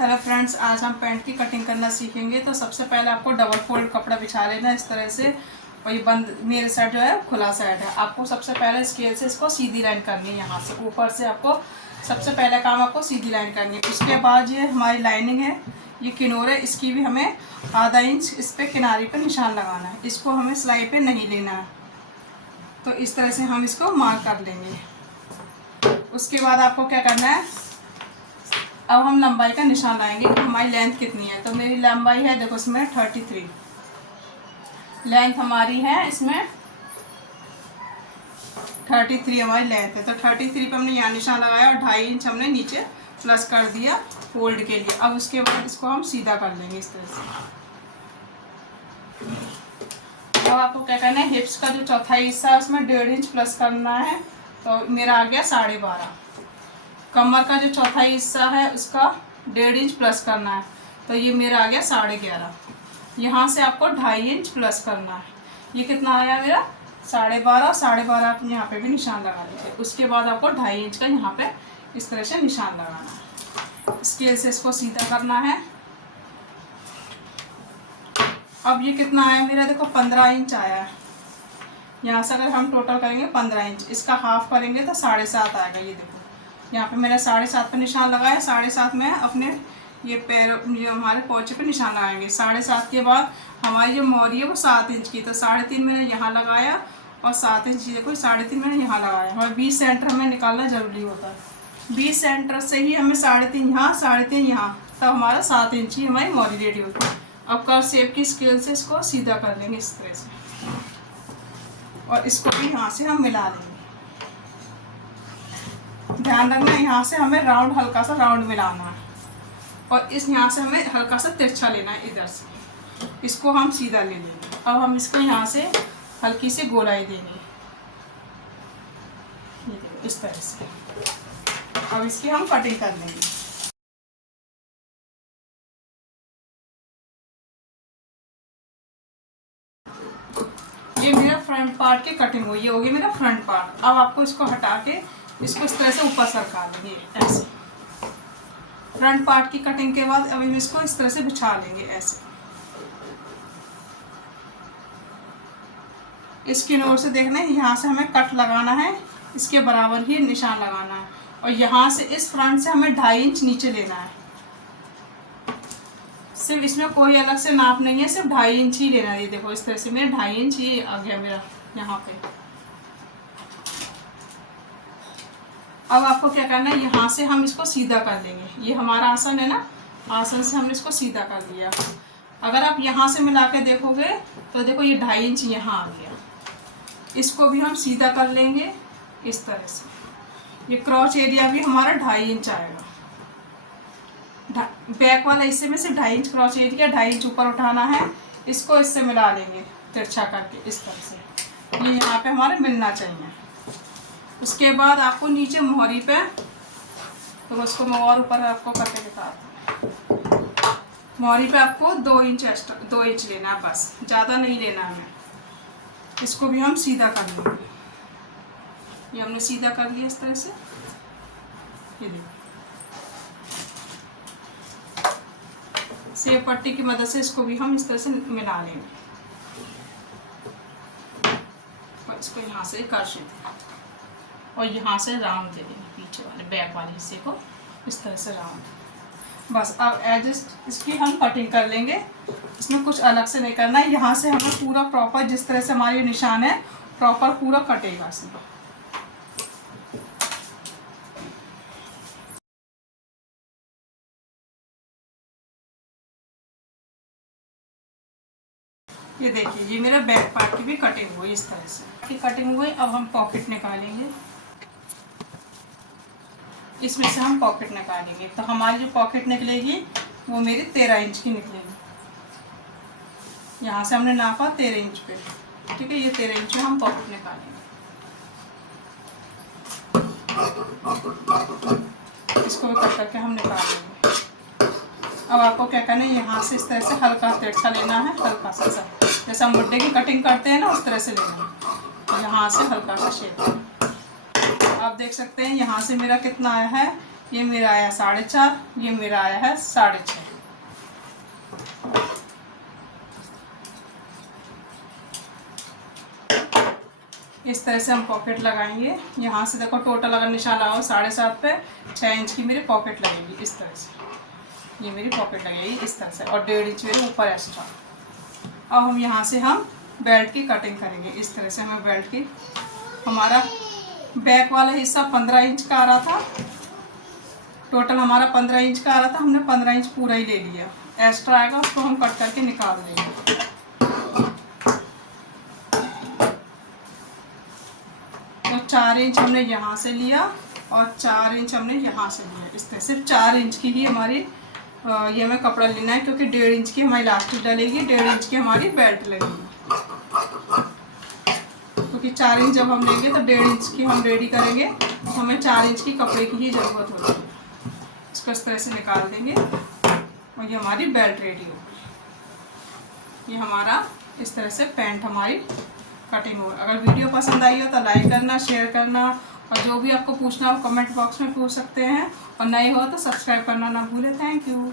Hello friends, आज हम pant की कटिंग करना सीखेंगे। तो सबसे पहले आपको डबल फोल्ड कपड़ा बिछा लेना इस तरह से। और ये बंद, मेरे साइड जो है खुला साइड है। आपको सबसे पहले स्केल से इसको सीधी लाइन करनी है। यहाँ से ऊपर से आपको सबसे पहले काम आपको सीधी लाइन करनी है। उसके बाद ये हमारी लाइनिंग है, ये किनारे, इसकी भी हमें आधा इंच इस पर किनारे पर निशान लगाना है। इसको हमें सिलाई पे नहीं लेना है, तो इस तरह से हम इसको मार्क कर लेंगे। उसके बाद आपको क्या करना है, अब हम लंबाई का निशान लाएंगे कि हमारी लेंथ कितनी है। तो मेरी लंबाई है, देखो इसमें 33, लेंथ हमारी है इसमें 33 हमारी लेंथ है। तो 33 पे हमने यहाँ निशान लगाया और 2.5 इंच हमने नीचे प्लस कर दिया फोल्ड के लिए। अब उसके बाद इसको हम सीधा कर लेंगे इस तरह से। अब आपको क्या करना है, हिप्स का जो चौथाई हिस्सा है उसमें 1.5 इंच प्लस करना है। तो मेरा आ गया 12.5। कमर का जो चौथाई हिस्सा है उसका 1.5 इंच प्लस करना है, तो ये मेरा आ गया 11.5। यहाँ से आपको 2.5 इंच प्लस करना है। ये कितना आया मेरा 12.5। और 12.5 आप यहाँ पे भी निशान लगा लीजिए। उसके बाद आपको 2.5 इंच का यहाँ पे इस तरह से निशान लगाना है। स्केल से इसको सीधा करना है। अब ये कितना आया मेरा, देखो 15 इंच आया है। यहाँ से अगर हम टोटल करेंगे 15 इंच, इसका हाफ करेंगे तो 7.5 आएगा। ये देखो यहाँ पे मैंने 7.5 पे निशान लगाया। 7.5 में अपने ये पैर, जो हमारे पोंचे पे निशान लगाएंगे। 7.5 के बाद हमारी जो मोहरी है वो 7 इंच की, तो 3.5 मैंने यहाँ लगाया और 7 इंच देखो 3.5 मैंने यहाँ लगाया। और 20 सेंटर हमें निकालना ज़रूरी होता है। 20 सेंटर से ही हमें 3.5 यहाँ, 3.5 यहाँ, तब हमारा 7 इंच ही हमारी मोहरी रेडी होती है। अब कर्व शेप की स्केल से इसको सीधा कर लेंगे इस तरह से, और इसको भी यहाँ से हम मिला लेंगे। ध्यान रखना, यहाँ से हमें राउंड, हल्का सा राउंड मिलाना है, और इस यहाँ से हमें हल्का सा तिरछा लेना है इधर से। इसको हम सीधा ले लेंगे। अब हम इसको यहाँ से हल्की सी गोलाई देंगे, ये देखो इस तरह से। अब इसकी हम कटिंग कर लेंगे। ये मेरा फ्रंट पार्ट की कटिंग हुई, ये होगी मेरा फ्रंट पार्ट। अब आपको इसको हटा के इसको इस तरह से ऊपर सरका लेंगे ऐसे। फ्रंट पार्ट की कटिंग के बाद अब हम इसको इस तरह से बिछा लेंगे ऐसे। इस किनारे से देखना है, यहाँ से हमें कट लगाना है, इसके बराबर ही निशान लगाना है। और यहाँ से इस फ्रंट से हमें 2.5 इंच नीचे लेना है। सिर्फ इसमें कोई अलग से नाप नहीं है, सिर्फ 2.5 इंच ही लेना है। ये देखो इस तरह से मेरा 2.5 इंच ही आ गया मेरा यहाँ पे। अब आपको क्या करना है, यहाँ से हम इसको सीधा कर लेंगे। ये हमारा आसन है ना, आसन से हमने इसको सीधा कर लिया। अगर आप यहाँ से मिला के देखोगे तो देखो ये 2.5 इंच यहाँ आ गया। इसको भी हम सीधा कर लेंगे इस तरह से। ये क्रॉच एरिया भी हमारा 2.5 इंच आएगा। बैक वाला हिस्से में से 2.5 इंच क्रॉच एरिया, 2.5 इंच ऊपर उठाना है। इसको इससे मिला लेंगे तिरछा करके इस तरह से। ये यहाँ पे हमारे मिलना चाहिए। उसके बाद आपको नीचे मोहरी पे, तो उसको मैं और ऊपर आपको करके दिखाता हूँ। मोहरी पे आपको 2 इंच एक्स्ट्रा, 2 इंच लेना है बस, ज़्यादा नहीं लेना है। इसको भी हम सीधा कर लेंगे। ये हमने सीधा कर लिया इस तरह से। ये देखो सेब पट्टी की मदद से इसको भी हम इस तरह से मिला लेंगे। और इसको यहाँ से कर्षित और यहाँ से राउंड दे देंगे, पीछे वाले बैक वाले हिस्से को इस तरह से राउंड। बस अब एडजस्ट इसकी हम कटिंग कर लेंगे। इसमें कुछ अलग से नहीं करना है। यहाँ से हमें पूरा प्रॉपर, जिस तरह से हमारी निशान है, प्रॉपर पूरा कटेगा इसमें। ये देखिए, ये मेरा बैक पार्ट की भी कटिंग हुई इस तरह से की कटिंग हुई। अब हम पॉकेट निकालेंगे, इसमें से हम पॉकेट निकालेंगे। तो हमारी जो पॉकेट निकलेगी वो मेरी 13 इंच की निकलेगी। यहाँ से हमने नापा 13 इंच पे, ठीक है। ये 13 इंच में हम पॉकेट निकालेंगे। इसको भी कट करके हम निकाल लेंगे। अब आपको क्या करना है, यहाँ से इस तरह से हल्का तिरछा लेना है, हल्का सा जैसे हम मुड्डे की कटिंग करते हैं ना, उस तरह से लेना है। यहाँ से हल्का सा शेप। आप देख सकते हैं यहाँ से मेरा कितना आया है ये मेरा आया 4.5, ये मेरा आया है 6.5। इस तरह से हम पॉकेट लगाएंगे। यहाँ से देखो टोटल अगर निशान लगाओ 7.5 पे 6 इंच की मेरी पॉकेट लगेगी। इस तरह से ये मेरी पॉकेट लगेगी इस तरह से, और 1.5 इंच मेरे ऊपर एक्स्ट्रा। अब हम यहाँ से हम बेल्ट की कटिंग करेंगे। इस तरह से हमें बेल्ट की, हमारा बैक वाला हिस्सा 15 इंच का आ रहा था, टोटल हमारा 15 इंच का आ रहा था, हमने 15 इंच पूरा ही ले लिया। एक्स्ट्रा आएगा उसको हम कट करके निकाल देंगे। तो 4 इंच हमने यहाँ से लिया और 4 इंच हमने यहाँ से लिया। इस तरह सिर्फ 4 इंच की ही हमारी ये हमें कपड़ा लेना है, क्योंकि 1.5 इंच की हमारी इलास्टिक डलेगी, 1.5 इंच की हमारी बेल्ट लगेगी। क्योंकि 4 इंच जब हम लेंगे तो 1.5 इंच की हम रेडी करेंगे, तो हमें 4 इंच की कपड़े की ही ज़रूरत होती है। इसको इस तरह से निकाल देंगे और ये हमारी बेल्ट रेडी होगी। ये हमारा इस तरह से पैंट हमारी कटिंग हो। अगर वीडियो पसंद आई हो तो लाइक करना, शेयर करना, और जो भी आपको पूछना हो कमेंट बॉक्स में पूछ सकते हैं, और नए हो तो सब्सक्राइब करना ना भूलें। Thank you.